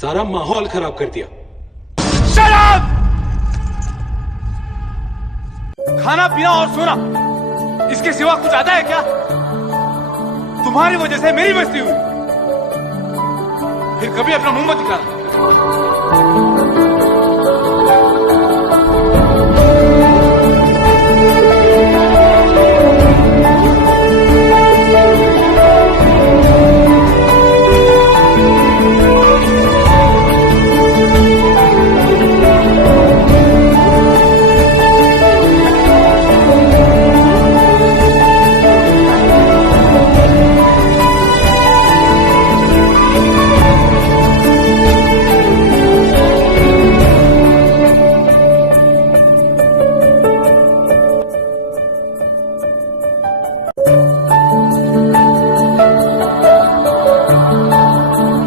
सारा माहौल खराब कर दिया। शराब, खाना पीना और सोना, इसके सिवा कुछ आता है क्या? तुम्हारी वजह से मेरी बेइज्जती हुई, फिर कभी अपना मुंह मत दिखाना।